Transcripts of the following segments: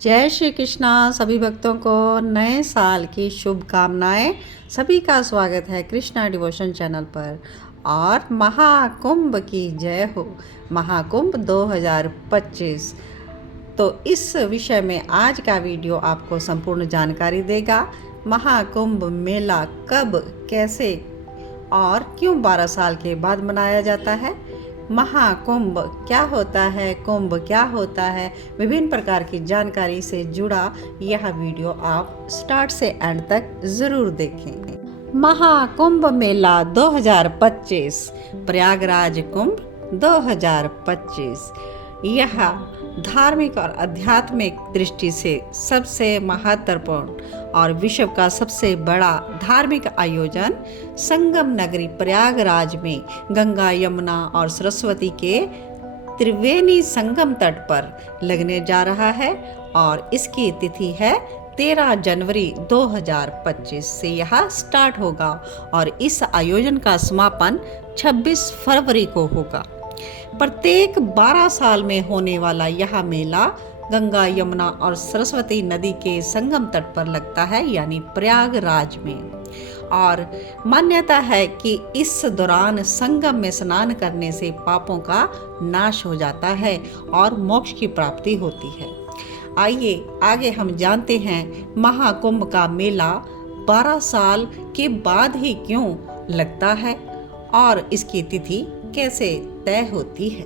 जय श्री कृष्णा। सभी भक्तों को नए साल की शुभकामनाएं। सभी का स्वागत है कृष्णा डिवोशन चैनल पर। और महाकुंभ की जय हो। महाकुंभ 2025। तो इस विषय में आज का वीडियो आपको संपूर्ण जानकारी देगा। महाकुंभ मेला कब, कैसे और क्यों 12 साल के बाद मनाया जाता है, महाकुंभ क्या होता है, कुंभ क्या होता है, विभिन्न प्रकार की जानकारी से जुड़ा यह वीडियो आप स्टार्ट से एंड तक ज़रूर देखें। महाकुंभ मेला 2025, प्रयागराज कुंभ 2025। यह धार्मिक और आध्यात्मिक दृष्टि से सबसे महत्वपूर्ण और विश्व का सबसे बड़ा धार्मिक आयोजन संगम नगरी प्रयागराज में गंगा, यमुना और सरस्वती के त्रिवेणी संगम तट पर लगने जा रहा है। और इसकी तिथि है 13 जनवरी 2025 से यह स्टार्ट होगा और इस आयोजन का समापन 26 फरवरी को होगा। प्रत्येक 12 साल में होने वाला यह मेला गंगा, यमुना और सरस्वती नदी के संगम तट पर लगता है, यानी प्रयागराज में। और मान्यता है कि इस दौरान संगम में स्नान करने से पापों का नाश हो जाता है और मोक्ष की प्राप्ति होती है। आइए आगे हम जानते हैं महाकुंभ का मेला 12 साल के बाद ही क्यों लगता है और इसकी तिथि कैसे तय होती है।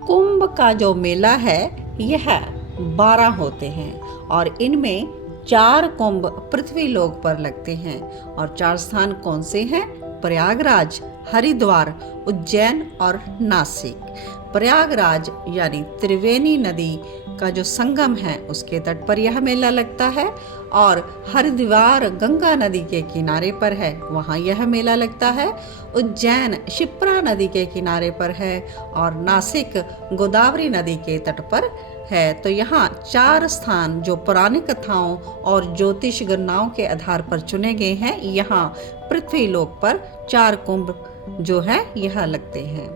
कुंभ का जो मेला है यह 12 होते हैं और इनमें 4 कुंभ पृथ्वी लोक पर लगते हैं। और 4 स्थान कौन से हैं? प्रयागराज, हरिद्वार, उज्जैन और नासिक। प्रयागराज यानी त्रिवेणी नदी का जो संगम है उसके तट पर यह मेला लगता है। और हरिद्वार गंगा नदी के किनारे पर है, वहाँ यह मेला लगता है। उज्जैन शिप्रा नदी के किनारे पर है और नासिक गोदावरी नदी के तट पर है। तो यहाँ 4 स्थान जो पौराणिक कथाओं और ज्योतिष गणनाओं के आधार पर चुने गए हैं, यहाँ पृथ्वी लोक पर 4 कुंभ जो है यह लगते हैं।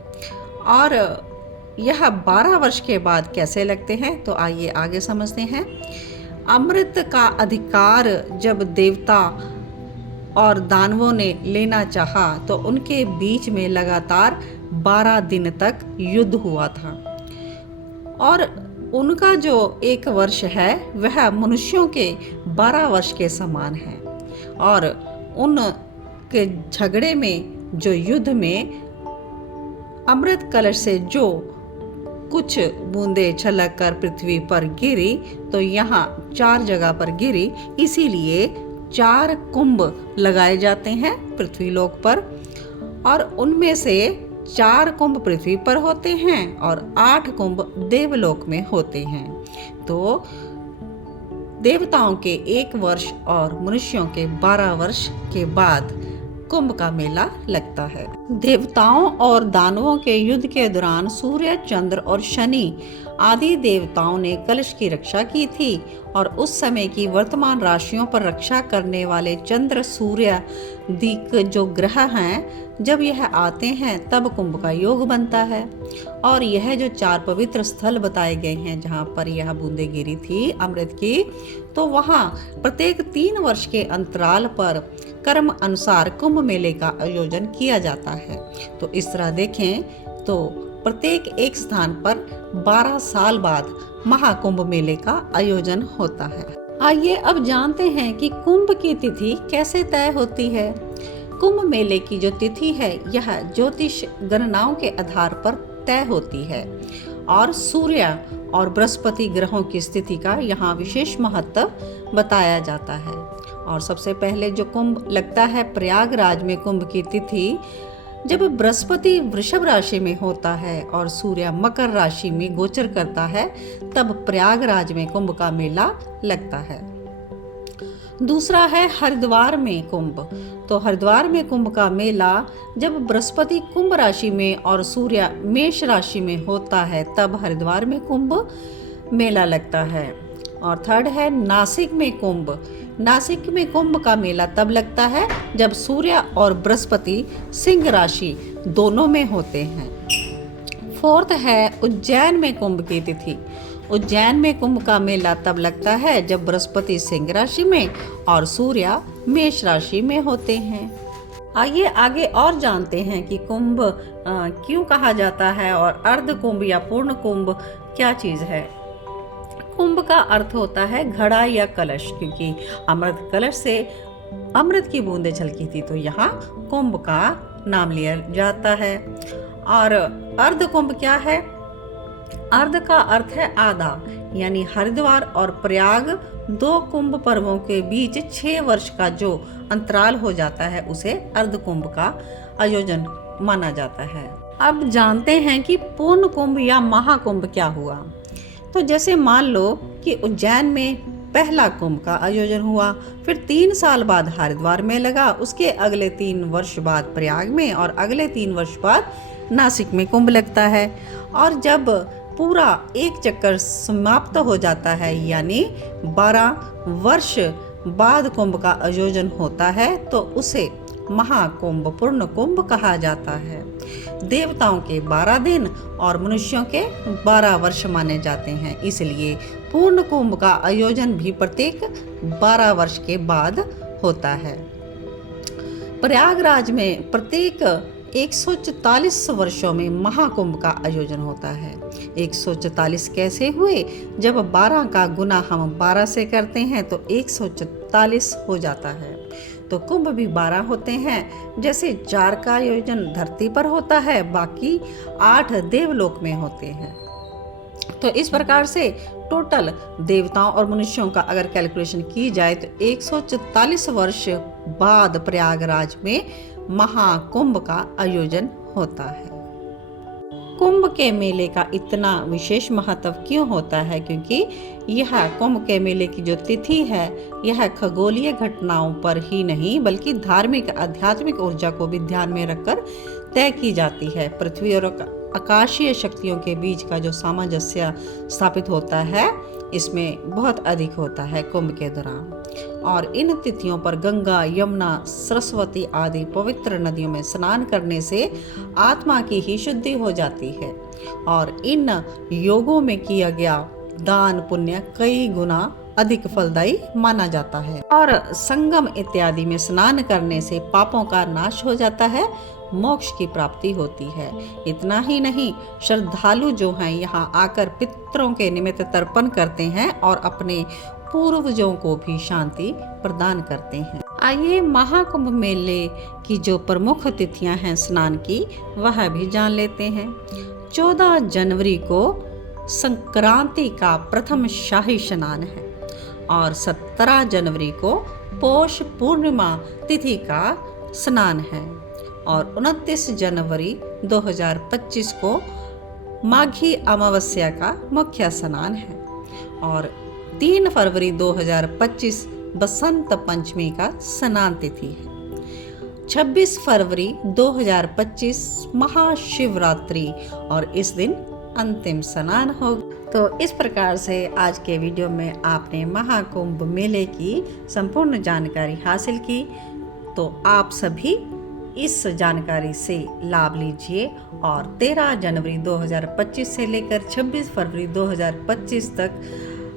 और यह 12 वर्ष के बाद कैसे लगते हैं, तो आइए आगे समझते हैं। अमृत का अधिकार जब देवता और दानवों ने लेना चाहा तो उनके बीच में लगातार 12 दिन तक युद्ध हुआ था। और उनका जो 1 वर्ष है वह मनुष्यों के 12 वर्ष के समान है। और उनके झगड़े में, जो युद्ध में अमृत कलश से जो कुछ बूंदें छलक कर पृथ्वी पर गिरी, तो यहाँ 4 जगह पर गिरी, इसीलिए 4 कुंभ लगाए जाते हैं पृथ्वी लोक पर। और उनमें से 4 कुंभ पृथ्वी पर होते हैं और 8 कुंभ देवलोक में होते हैं। तो देवताओं के 1 वर्ष और मनुष्यों के 12 वर्ष के बाद कुंभ का मेला लगता है। देवताओं और दानवों के युद्ध के दौरान सूर्य, चंद्र और शनि आदि देवताओं ने कलश की रक्षा की थी। और उस समय की वर्तमान राशियों पर रक्षा करने वाले चंद्र, सूर्य दिक जो ग्रह हैं, जब यह आते हैं तब कुंभ का योग बनता है। और यह जो 4 पवित्र स्थल बताए गए हैं जहाँ पर यह बूंदे गिरी थी अमृत की, तो वहाँ प्रत्येक 3 वर्ष के अंतराल पर कर्म अनुसार कुंभ मेले का आयोजन किया जाता है। तो इस तरह देखें तो प्रत्येक एक स्थान पर 12 साल बाद महाकुंभ मेले का आयोजन होता है। आइए अब जानते हैं कि कुंभ की तिथि कैसे तय होती है। कुंभ मेले की जो तिथि है यह ज्योतिष गणनाओं के आधार पर तय होती है। और सूर्य और बृहस्पति ग्रहों की स्थिति का यहाँ विशेष महत्व बताया जाता है। और सबसे पहले जो कुंभ लगता है प्रयागराज में, कुंभ की तिथि जब बृहस्पति वृषभ राशि में होता है और सूर्य मकर राशि में गोचर करता है, तब प्रयागराज में कुंभ का मेला लगता है। दूसरा है हरिद्वार में कुंभ। तो हरिद्वार में कुंभ का मेला जब बृहस्पति कुंभ राशि में और सूर्य मेष राशि में होता है, तब हरिद्वार में कुंभ मेला लगता है। और थर्ड है नासिक में कुंभ। नासिक में कुंभ का मेला तब लगता है जब सूर्य और बृहस्पति सिंह राशि दोनों में होते हैं। फोर्थ है उज्जैन में कुंभ की तिथि। उज्जैन में कुंभ का मेला तब लगता है जब बृहस्पति सिंह राशि में और सूर्य मेष राशि में होते हैं। आइए आगे और जानते हैं कि कुंभ क्यों कहा जाता है और अर्ध कुंभ या पूर्ण कुंभ क्या चीज है। कुंभ का अर्थ होता है घड़ा या कलश, क्योंकि अमृत कलश से अमृत की बूंदें छलकी थी, तो यहाँ कुंभ का नाम लिया जाता है। और अर्ध कुंभ क्या है? अर्ध का अर्थ है आधा, यानी हरिद्वार और प्रयाग दो कुंभ पर्वों के बीच 6 वर्ष का जो अंतराल हो जाता है उसे अर्ध कुंभ का आयोजन माना जाता है। अब जानते हैं कि पूर्ण कुंभ या महाकुंभ क्या हुआ। तो जैसे मान लो कि उज्जैन में पहला कुंभ का आयोजन हुआ, फिर 3 साल बाद हरिद्वार में लगा, उसके अगले 3 वर्ष बाद प्रयाग में और अगले 3 वर्ष बाद नासिक में कुंभ लगता है। और जब पूरा एक चक्कर समाप्त हो जाता है, यानी 12 वर्ष बाद कुंभ का आयोजन होता है, तो उसे महाकुंभ पूर्ण कुंभ कहा जाता है। देवताओं के 12 दिन और मनुष्यों के 12 वर्ष माने जाते हैं, इसलिए पूर्ण कुंभ का आयोजन भी प्रत्येक 12 वर्ष के बाद होता है। प्रयागराज में प्रत्येक 144 वर्षों में महाकुंभ का आयोजन होता है। 144 कैसे हुए? जब 12 का गुना हम 12 से करते हैं तो 144 हो जाता है। तो कुंभ भी 12 होते हैं। जैसे 4 का आयोजन धरती पर होता है, बाकी 8 देवलोक में होते हैं। तो इस प्रकार से टोटल देवताओं और मनुष्यों का अगर कैलकुलेशन की जाए तो 144 वर्ष बाद प्रयागराज में महाकुंभ का आयोजन होता है। कुंभ के मेले का इतना विशेष महत्व क्यों होता है? क्योंकि यह कुंभ के मेले की जो तिथि है, यह खगोलीय घटनाओं पर ही नहीं बल्कि धार्मिक आध्यात्मिक ऊर्जा को भी ध्यान में रखकर तय की जाती है। पृथ्वी और आकाशीय शक्तियों के बीच का जो सामंजस्य स्थापित होता है, इसमें बहुत अधिक होता है कुंभ के दौरान। और इन तिथियों पर गंगा, यमुना, सरस्वती आदि पवित्र नदियों में स्नान करने से आत्मा की ही शुद्धि हो जाती है और इन योगों में किया गया दान पुण्य कई गुना अधिक फलदायी माना जाता है। और संगम इत्यादि में स्नान करने से पापों का नाश हो जाता है, मोक्ष की प्राप्ति होती है। इतना ही नहीं, श्रद्धालु जो हैं यहाँ आकर पितरों के निमित्त तर्पण करते हैं और अपने पूर्वजों को भी शांति प्रदान करते हैं। आइए महाकुंभ मेले की जो प्रमुख तिथियां हैं स्नान की, वह भी जान लेते हैं। 14 जनवरी को संक्रांति का प्रथम शाही स्नान है और 17 जनवरी को पौष पूर्णिमा तिथि का स्नान है और 29 जनवरी 2025 को माघी अमावस्या का मुख्य स्नान है और 3 फरवरी 2025 बसंत पंचमी का स्नान तिथि है। 26 फरवरी 2025 महाशिवरात्रि और इस दिन अंतिम स्नान होगा। तो इस प्रकार से आज के वीडियो में आपने महाकुंभ मेले की संपूर्ण जानकारी हासिल की। तो आप सभी इस जानकारी से लाभ लीजिए और 13 जनवरी 2025 से लेकर 26 फरवरी 2025 तक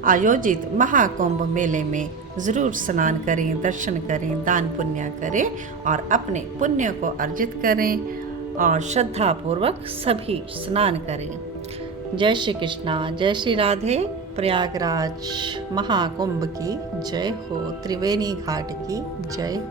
आयोजित महाकुंभ मेले में ज़रूर स्नान करें, दर्शन करें, दान पुण्य करें और अपने पुण्य को अर्जित करें और श्रद्धापूर्वक सभी स्नान करें। जय श्री कृष्णा, जय श्री राधे। प्रयागराज महाकुंभ की जय हो, त्रिवेणी घाट की जय हो।